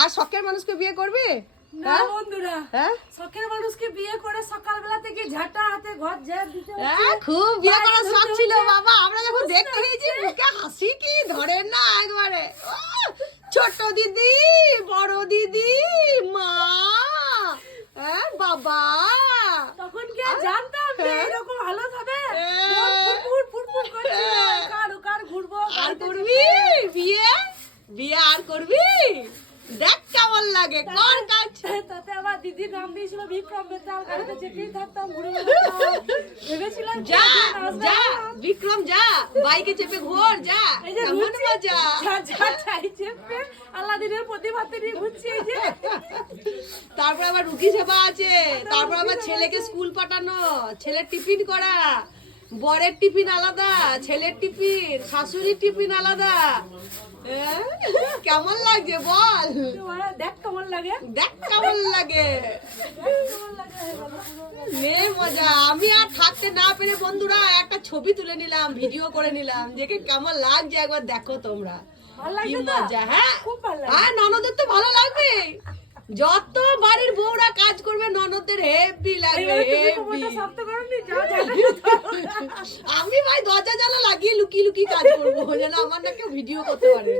আর শখের মানুষকে বিয়ে করবে না বন্ধুরা, হ্যাঁ শখের মানুষকে বিয়ে করে সকালবেলা থেকে ঝাঁটা হাতে ঘর ঝাড় দিতে হ্যাঁ খুব বিয়ে করার শখ ছিল বাবা। আমরা যখন দেখতে গেছি মুখে হাসি কি ধরে না একবারে। ছোট দিদি, বড় দিদি, মা, হ্যাঁ বাবা, তখন কি আর জানতাম যে এরকম হালত হবে। ফুটফুট ফুটফুট করছিল, কার ঘুরবো, আর করবি বিয়ে? বিয়ে আর করবি? দেখ কেমন লাগে, কর কাজ। তাতে আমার দিদির নাম দিয়েছিল বিক্রম বেতাল, গাড়িতে চেপেই থাকতাম, ঘুরে বেড়াতাম। ভেবেছিলাম যা যা বিক্রম যা, বাইকে চেপে ঘোর যা, কেমন মজা। চেপে আল্লাদিনের প্রতিভাতে নিয়ে ঘুরছি এই যে। তারপর আবার রুগী সেবা আছে, তারপর আবার ছেলেকে স্কুল পাঠানো, ছেলের টিফিন করা, বরের টিফিন আলাদা, ছেলের টিফিন, শাশুড়ির টিফিন আলাদা। কেমন লাগছে বল? দেখ কেমন লাগে, দেখ কেমন লাগে, নে মজা। আমি আর থাকতে না পেরে বন্ধুরা একটা ছবি তুলে নিলাম, ভিডিও করে নিলাম, যে কেমন লাগছে একবার দেখো তোমরা। কি মজা। হ্যাঁ হ্যাঁ, ননদের তো ভালো লাগবে। যত বাড়ির বউরা কাজ করবে ননদের হেভি লাগবে, হেভি। আমি ভাই দরজা জানলা লাগিয়ে লুকিয়ে লুকিয়ে কাজ করবো, যেন আমার না কেউ ভিডিও করতে পারে।